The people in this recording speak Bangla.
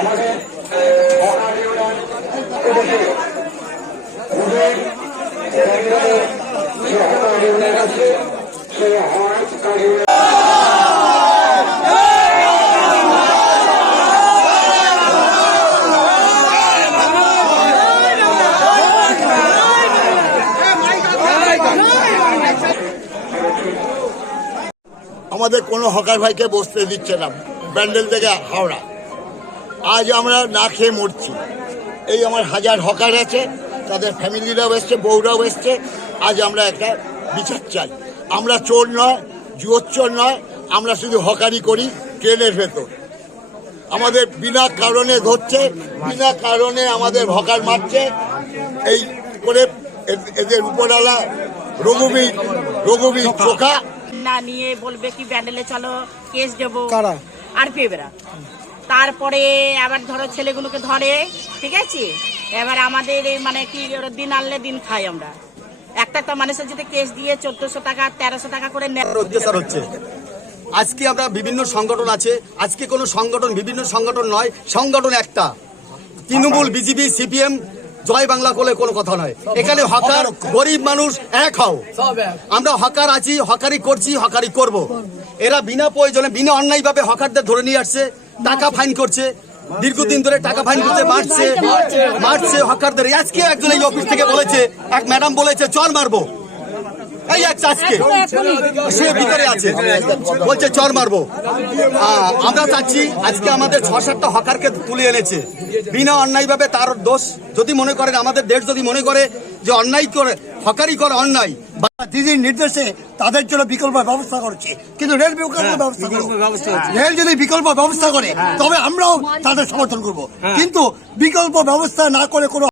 আমাদের হকারি উড়ান উঠেছে যে হকারি উড়ান আছে সেই হকারি উড়ান আমাদের কোনো হকার ভাইকে বসতে দিচ্ছে না ব্যান্ডেল থেকে হাওড়া। আজ আমরা না খেয়ে মরছি। এই আমার হাজার হকার আছে, তাদের ফ্যামিলিরাও এসছে, বউরাও এসছে। আজ আমরা একটা বিচার চাই। আমরা চোর নয়, জুয়োর চোর নয়, আমরা শুধু হকারি করি ট্রেনের ভেতর। আমাদের বিনা কারণে ধরছে, বিনা কারণে আমাদের হকার মারছে। এই করে এদের উপরওয়ালা রঘুবীর চোখা না নিয়ে বলবে কি ব্যান্ডেলে চলো কেস দেবো আর পেবেরা। তারপরে আবার ধরো ছেলেগুলোকে ধরে, ঠিক আছে। এবার আমাদের মানে কি দিন আনলে দিন খাই আমরা। একটা মানুষের যদি কেস দিয়ে 1400 টাকা 1300 টাকা করে অত্যাচার হচ্ছে। আজকে আমরা বিভিন্ন সংগঠন আছে, আজকে কোনো সংগঠন বিভিন্ন সংগঠন নয়, সংগঠন একটা তৃণমূল, বিজেপি, সিপিএম, জয় বাংলা বলে কোনো কথা নয়। এখানে হকার গরিব মানুষ এক হও। আমরা হকার আছি, হকারি করছি, হকারি করব। এরা বিনা প্রয়োজনে বিনা অন্যায় ভাবে হকারদের ধরে নিয়ে আসছে, টাকা ফাইন করছে, দীর্ঘদিন ধরে টাকা ফাইন করতে মারছে হকারদের। আজকে একজন এই অফিস থেকে বলেছে, এক ম্যাডাম বলেছে চর মারবো। এই আজকে সে ভিতরে আছে, বলছে চর মারবো। আমরা চাচ্ছি আজকে আমাদের 6-7টা হকারকে তুলে এনেছে বিনা অন্যায় ভাবে। তার দোষ যদি মনে করেন, আমাদের দেশ যদি মনে করে যে অন্যায় করে হকারি করে অন্যায়, দিদির নির্দেশে তাদের জন্য বিকল্প ব্যবস্থা করছে। কিন্তু রেল বিকল্প ব্যবস্থা রেল যদি বিকল্প ব্যবস্থা করে তবে আমরাও তাদের সমর্থন করব। কিন্তু বিকল্প ব্যবস্থা না করে কোনো